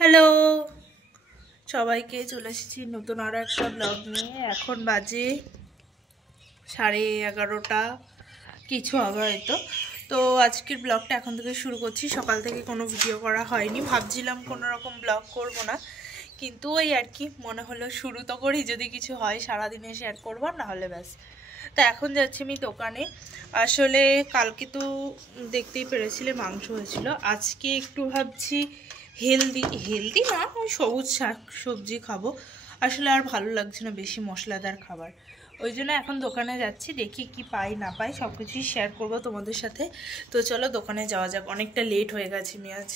Hello সবাইকে, চলে এসেছি নতুন আরও একটা ব্লগ নিয়ে। এখন বাজে 11:30 কিছু হবে হয়তো। তো আজকের ব্লগটা এখন থেকে শুরু করছি। সকাল থেকে কোনো ভিডিও করা হয়নি, ভাবছিলাম কোনো রকম ব্লগ করব না, কিন্তু ওই আর কি মনে হলো শুরু তো করি, যদি কিছু হয় সারাদিনে শেয়ার করবো, না হলে ব্যাস। তো এখন যাচ্ছি আমি দোকানে। আসলে কালকে তো দেখতেই পেরেছিলে মাংস হয়েছিল, আজকে একটু ভাবছি হেলদি হেলদি না, ওই সবুজ শাক সবজি খাবো। আসলে আর ভালো লাগছে না বেশি মশলাদার খাবার, ওই জন্য এখন দোকানে যাচ্ছি। দেখি কি পাই না পাই, সব কিছুই শেয়ার করবো তোমাদের সাথে। তো চলো দোকানে যাওয়া যাক, অনেকটা লেট হয়ে গেছে আজ।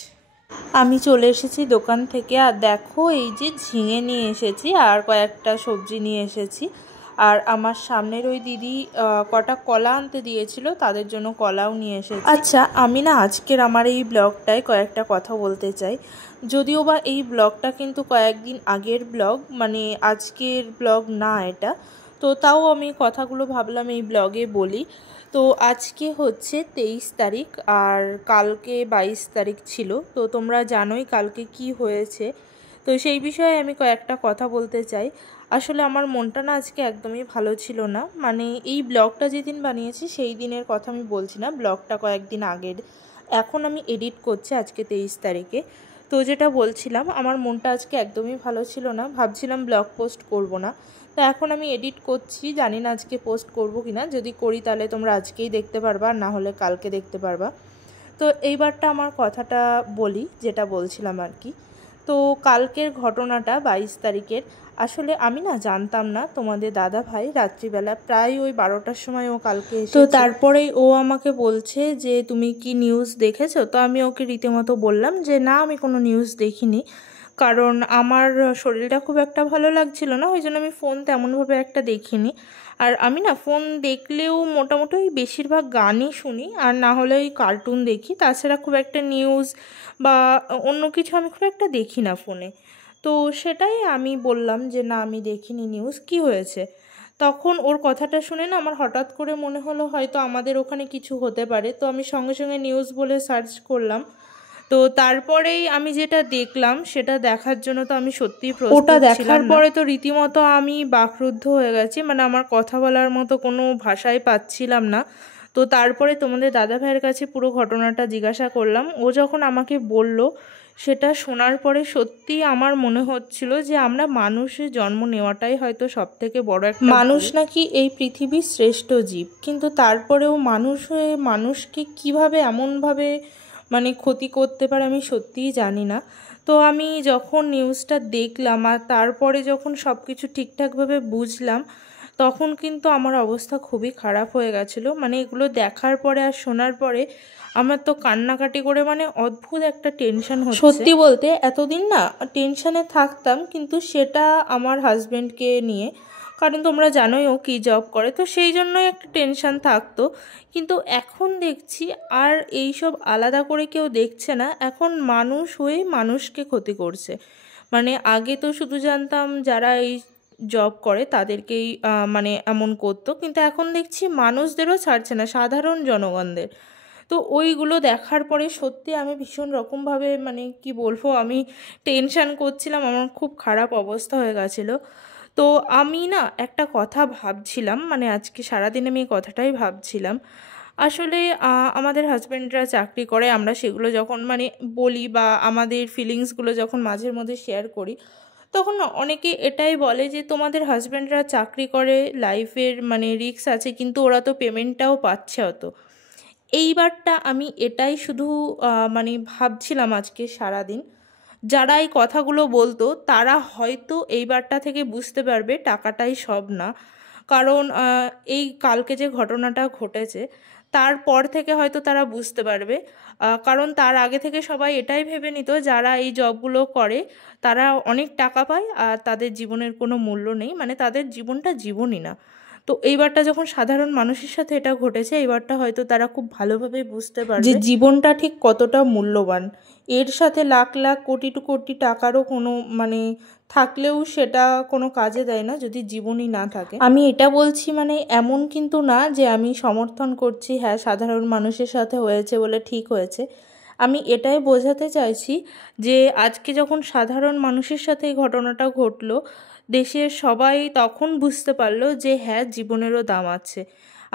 আমি চলে এসেছি দোকান থেকে, আর দেখো এই যে ঝিঙে নিয়ে এসেছি আর কয়েকটা সবজি নিয়ে এসেছি। আর আমার সামনের ওই দিদি কটা কলা আনতে দিয়েছিল, তাদের জন্য কলাও নিয়ে এসেছি। আচ্ছা, আমি না আজকের আমার এই ব্লগটায় কয়েকটা কথা বলতে চাই। যদিও বা এই ব্লগটা কিন্তু কয়েকদিন আগের ব্লগ, মানে আজকের ব্লগ না এটা, তো তাও আমি কথাগুলো ভাবলাম এই ব্লগে বলি। তো আজকে হচ্ছে 23 তারিখ আর কালকে 22 তারিখ ছিল। তো তোমরা জানোই কালকে কি হয়েছে, তো সেই বিষয়ে আমি কয়েকটা কথা বলতে চাই। আসলে আমার মনটা না আজকে একদমই ভালো ছিল না, মানে এই ব্লগটা যেদিন বানিয়েছি সেই দিনের কথা আমি বলছি না, ব্লগটা কয়েকদিন আগের। এখন আমি এডিট করছি আজকে 23 তারিখে। তো যেটা বলছিলাম, আমার মনটা আজকে একদমই ভালো ছিল না, ভাবছিলাম ব্লগ পোস্ট করব না। তো এখন আমি এডিট করছি, জানি না আজকে পোস্ট করব কিনা, যদি করি তাহলে তোমরা আজকেই দেখতে পারবা, না হলে কালকে দেখতে পারবা। তো এইবারটা আমার কথাটা বলি, যেটা বলছিলাম আর কি। তো কালকের ঘটনাটা 22 তারিখের, আসলে আমি না জানতাম না, তোমাদের দাদা ভাই রাত্রিবেলা প্রায় ওই 12টার সময় ও কালকে এসেছে। তো তারপরেই ও আমাকে বলছে যে তুমি কি নিউজ দেখেছো? তো আমি ওকে রীতিমতো বললাম যে না, আমি কোনো নিউজ দেখিনি, কারণ আমার শরীরটা খুব একটা ভালো লাগছিল না, ওই জন্য আমি ফোন তেমনভাবে একটা দেখিনি। আর আমি না ফোন দেখলেও মোটামুটি ওই বেশিরভাগ গানই শুনি, আর না হলে ওই কার্টুন দেখি, তাছাড়া খুব একটা নিউজ বা অন্য কিছু আমি খুব একটা দেখি না ফোনে। তো সেটাই আমি বললাম যে না, আমি দেখিনি নিউজ, কি হয়েছে। তখন ওর কথাটা শুনে না আমার হঠাৎ করে মনে হলো হয়তো আমাদের ওখানে কিছু হতে পারে। তো আমি সঙ্গে সঙ্গে নিউজ বলে সার্চ করলাম। তো তারপরেই আমি যেটা দেখলাম সেটা দেখার জন্য তো আমি সত্যিই প্রস্তুত ছিলাম। ওটা দেখার পরে তো রীতিমতো আমি বাকরুদ্ধ হয়ে গেছি, মানে আমার কথা বলার মতো কোনো ভাষাই পাচ্ছিলাম না। তো তারপরে তোমাদের দাদা ভাইয়ের কাছে পুরো ঘটনাটা জিজ্ঞাসা করলাম। ও যখন আমাকে বলল, সেটা শোনার পরে সত্যি আমার মনে হচ্ছিল যে আমরা মানুষের জন্ম নেওয়াটাই হয়তো সব থেকে বড় একটা, মানুষ নাকি এই পৃথিবীর শ্রেষ্ঠ জীব, কিন্তু তারপরেও মানুষ হয়ে মানুষকে কিভাবে এমনভাবে মানে ক্ষতি করতে পারে আমি সত্যিই জানি না। তো আমি যখন নিউজটা দেখলাম আর তারপরে যখন সব কিছু ঠিকঠাকভাবে বুঝলাম, তখন কিন্তু আমার অবস্থা খুবই খারাপ হয়ে গেছিলো। মানে এগুলো দেখার পরে আর শোনার পরে আমার তো কান্নাকাটি করে মানে অদ্ভুত একটা টেনশন হচ্ছে। সত্যি বলতে এতদিন না টেনশনে থাকতাম, কিন্তু সেটা আমার হাজব্যান্ডকে নিয়ে, কারণ তোমরা জানোই ও কী জব করে, তো সেই জন্যই একটা টেনশন থাকতো। কিন্তু এখন দেখছি আর এইসব আলাদা করে কেউ দেখছে না, এখন মানুষ হয়ে মানুষকে ক্ষতি করছে। মানে আগে তো শুধু জানতাম যারা এই জব করে তাদেরকেই মানে এমন করতো, কিন্তু এখন দেখছি মানুষদেরও ছাড়ছে না, সাধারণ জনগণদের। তো ওইগুলো দেখার পরে সত্যি আমি ভীষণ রকমভাবে মানে কি বলবো, আমি টেনশান করছিলাম, আমার খুব খারাপ অবস্থা হয়ে গেছিলো। তো আমি না একটা কথা ভাবছিলাম, মানে আজকে সারাদিন আমি এই কথাটাই ভাবছিলাম। আসলে আমাদের হাজব্যান্ডরা চাকরি করে, আমরা সেগুলো যখন মানে বলি বা আমাদের ফিলিংসগুলো যখন মাঝের মধ্যে শেয়ার করি, তখন না অনেকে এটাই বলে যে তোমাদের হাজব্যান্ডরা চাকরি করে, লাইফের মানে রিস্ক আছে, কিন্তু ওরা তো পেমেন্টটাও পাচ্ছে অত। এইবারটা আমি এটাই শুধু মানে ভাবছিলাম আজকে সারাদিন। যারা এই কথাগুলো বলতো তারা হয়তো এইবারটা থেকে বুঝতে পারবে টাকাটাই সব না, কারণ এই কালকে যে ঘটনাটা ঘটেছে তারপর থেকে হয়তো তারা বুঝতে পারবে। কারণ তার আগে থেকে সবাই এটাই ভেবে নিত যারা এই জবগুলো করে তারা অনেক টাকা পায় আর তাদের জীবনের কোনো মূল্য নেই, মানে তাদের জীবনটা জীবনই না। তো এইবারটা যখন সাধারণ মানুষের সাথে এটা ঘটেছে, এইবারটা হয়তো তারা খুব ভালোভাবে বুঝতে পারবে যে জীবনটা ঠিক কতটা মূল্যবান। এর সাথে লাখ লাখ কোটি টু কোটি টাকারও কোনো মানে থাকলেও সেটা কোনো কাজে দেয় না যদি জীবনই না থাকে। আমি এটা বলছি মানে এমন কিন্তু না যে আমি সমর্থন করছি হ্যাঁ সাধারণ মানুষের সাথে হয়েছে বলে ঠিক হয়েছে। আমি এটাই বোঝাতে চাইছি যে আজকে যখন সাধারণ মানুষের সাথে এই ঘটনাটা ঘটলো, দেশের সবাই তখন বুঝতে পারলো যে হ্যাঁ, জীবনেরও দাম আছে।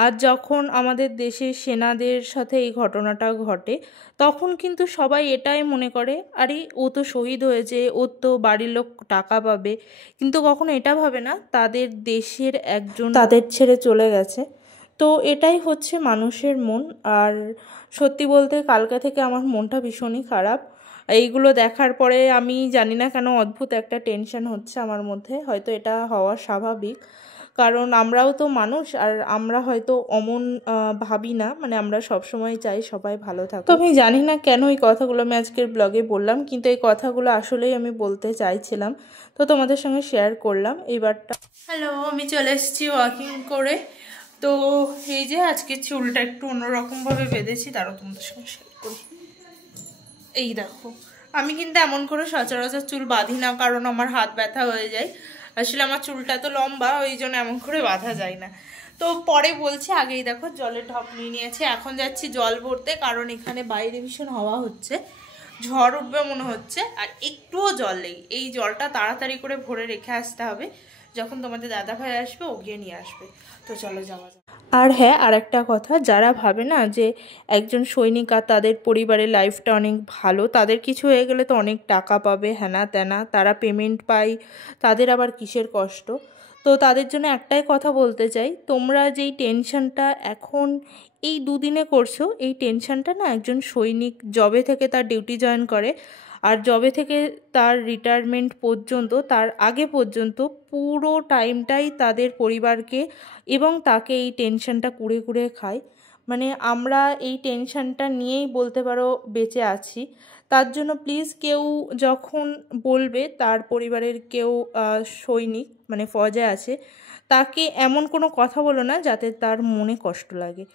আর যখন আমাদের দেশের সেনাদের সাথে এই ঘটনাটা ঘটে, তখন কিন্তু সবাই এটাই মনে করে আরে ও তো শহীদ হয়েছে, ওর তো বাড়ির লোক টাকা পাবে, কিন্তু কখনো এটা ভাবে না তাদের দেশের একজন তাদের ছেড়ে চলে গেছে। তো এটাই হচ্ছে মানুষের মন। আর সত্যি বলতে কালকে থেকে আমার মনটা ভীষণই খারাপ। এইগুলো দেখার পরে আমি জানি না কেন অদ্ভুত একটা টেনশন হচ্ছে আমার মধ্যে। হয়তো এটা হওয়া স্বাভাবিক, কারণ আমরাও তো মানুষ, আর আমরা হয়তো অমন ভাবি না, মানে আমরা সবসময় চাই সবাই ভালো থাকুক। তো আমি জানি না কেন এই কথাগুলো আমি আজকের ব্লগে বললাম, কিন্তু এই কথাগুলো আসলেই আমি বলতে চাইছিলাম, তো তোমাদের সঙ্গে শেয়ার করলাম এইবারটা। হ্যালো, আমি চলে এসেছি ওয়াকিং করে। তো এই যে আজকে চুলটা একটু অন্যরকমভাবে বেঁধেছি, তারও তোমাদের সঙ্গে শেয়ার করি। এই দেখো, আমি কিন্তু এমন করে সচরাচর চুল বাঁধি না, কারণ আমার হাত ব্যথা হয়ে যায়। আসলে আমার চুলটা তো লম্বা, ওই জন্য এমন করে বাঁধা যায় না। তো পরে বলছি, আগেই দেখো জলের ঢপ নিয়ে নিয়েছি, এখন যাচ্ছি জল ভরতে, কারণ এখানে বাইরে ভীষণ হাওয়া হচ্ছে, ঝড় উঠবে মনে হচ্ছে, আর একটুও জল নেই। এই জলটা তাড়াতাড়ি করে ভরে রেখে আসতে হবে, যখন তোমাদের দাদা ভাই আসবে ও গিয়ে নিয়ে আসবে। তো চলো যাওয়া যাক। আর হ্যাঁ, আর একটা কথা, যারা ভাবে না যে একজন সৈনিক আর তাদের পরিবারের লাইফটা অনেক ভালো, তাদের কিছু হয়ে গেলে তো অনেক টাকা পাবে, হ্যানা ত্যানা, তারা পেমেন্ট পায়, তাদের আবার কিসের কষ্ট। তো তাদের জন্য একটাই কথা বলতে চাই, তোমরা যেই টেনশনটা এখন এই দুদিনে করছো, এই টেনশনটা না একজন সৈনিক জবে থেকে তার ডিউটি জয়েন করে আর জবে থেকে তার রিটায়ারমেন্ট পর্যন্ত, তার আগে পর্যন্ত পুরো টাইমটাই তাদের পরিবারকে এবং তাকে এই টেনশনটা কুড়ে কুড়ে খায়। মানে আমরা এই টেনশনটা নিয়েই বলতে পারো বেঁচে আছি। তার জন্য প্লিজ কেউ যখন বলবে তার পরিবারের কেউ সৈনিক মানে ফৌজে আছে, তাকে এমন কোনো কথা বলো না যাতে তার মনে কষ্ট লাগে।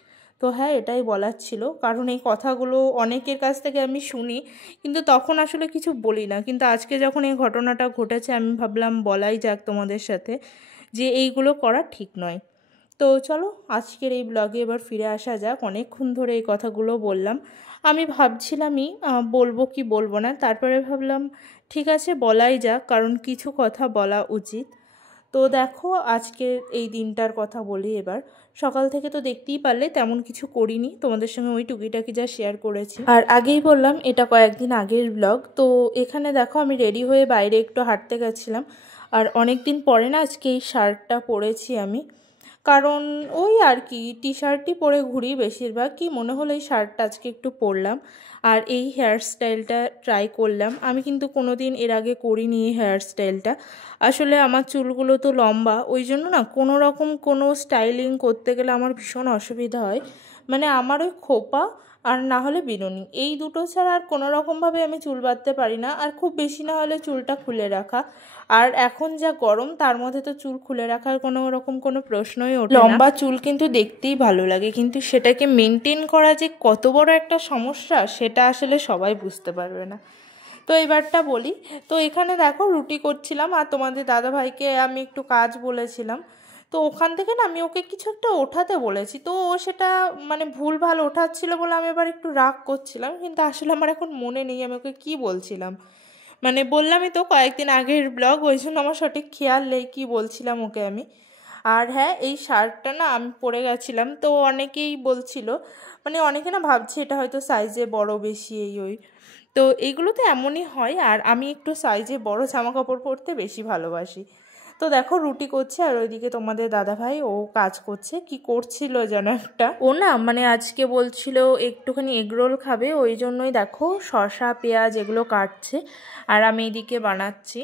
তো হ্যাঁ, এটাই বলার ছিল, কারণ এই কথাগুলো অনেকের কাছ থেকে আমি শুনি, কিন্তু তখন আসলে কিছু বলি না। কিন্তু আজকে যখন এই ঘটনাটা ঘটেছে, আমি ভাবলাম বলাই যাক তোমাদের সাথে যে এইগুলো করা ঠিক নয়। তো চলো আজকের এই ব্লগে এবার ফিরে আসা যাক। অনেকক্ষণ ধরে এই কথাগুলো বললাম, আমি ভাবছিলামই বলবো কি বলবো না, তারপরে ভাবলাম ঠিক আছে বলাই যাক, কারণ কিছু কথা বলা উচিত। তো দেখো আজকের এই দিনটার কথা বলি এবার। সকাল থেকে তো দেখতেই পারলে তেমন কিছু করিনি, তোমাদের সঙ্গে ওই টুকিটাকি যা শেয়ার করেছি। আর আগেই বললাম এটা কয়েকদিন আগের ব্লগ। তো এখানে দেখো আমি রেডি হয়ে বাইরে একটু হাঁটতে গেছিলাম, আর অনেক দিন পরে না আজকে এই শার্টটা পরেছি আমি, কারণ ওই আর কি টি শার্টই পরে ঘুরি বেশিরভাগ, কি মনে হলো এই শার্টটা আজকে একটু পরলাম। আর এই হেয়ার স্টাইলটা ট্রাই করলাম, আমি কিন্তু কোনো দিন এর আগে করিনি এই হেয়ার স্টাইলটা। আসলে আমার চুলগুলো তো লম্বা, ওই জন্য না কোনো রকম কোনো স্টাইলিং করতে গেলে আমার ভীষণ অসুবিধা হয়। মানে আমার ওই খোপা আর না হলে বিনুনি, এই দুটো ছাড়া আর কোনো রকমভাবে আমি চুল বাঁধতে পারি না, আর খুব বেশি না হলে চুলটা খুলে রাখা। আর এখন যা গরম, তার মধ্যে তো চুল খুলে রাখার কোনো রকম কোনো প্রশ্নই ওঠে না। লম্বা চুল কিন্তু দেখতেই ভালো লাগে, কিন্তু সেটাকে মেনটেন করা যে কত বড় একটা সমস্যা, সেটা আসলে সবাই বুঝতে পারবে না। তো এবারটা বলি, তো এখানে দেখো রুটি করছিলাম, আর তোমাদের দাদাভাইকে আমি একটু কাজ বলেছিলাম। তো ওখান থেকে না আমি ওকে কিছু একটা ওঠাতে বলেছি, তো ও সেটা মানে ভুলভাল ওঠাচ্ছিল বলে আমি এবার একটু রাগ করছিলাম, কিন্তু আসলে আমার এখন মনে নেই আমি ওকে কী বলছিলাম। মানে বললামই তো কয়েকদিন আগের ব্লগ, ওই জন্য আমার সঠিক খেয়াল নেই কী বলছিলাম ওকে আমি। আর হ্যাঁ, এই শার্টটা না আমি পরে গেছিলাম, তো অনেকেই বলছিল, মানে অনেকে না ভাবছে এটা হয়তো সাইজে বড় বেশি এই ওই, তো এইগুলো তো এমনই হয়। আর আমি একটু সাইজে বড় জামা কাপড় পরতে বেশি ভালোবাসি। তো দেখো রুটি করছে, আর ওইদিকে তোমাদের দাদাভাই ও কাজ করছে, কি করছিল যেন একটা, ও না মানে আজকে বলছিল একটুখানি এগরোল খাবে, ওই জন্যই দেখো শসা পেঁয়াজ এগুলো কাটছে, আর আমি এদিকে বানাচ্ছি।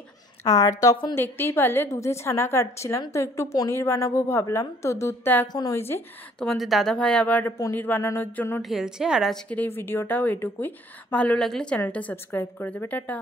আর তখন দেখতেই পারলে দুধে ছানা কাটছিলাম, তো একটু পনির বানাবো ভাবলাম। তো দুধটা এখন ওই যে তোমাদের দাদাভাই আবার পনির বানানোর জন্য ঢেলছে। আর আজকের এই ভিডিওটাও এটুকুই, ভালো লাগলে চ্যানেলটা সাবস্ক্রাইব করে দেবে। টাটা।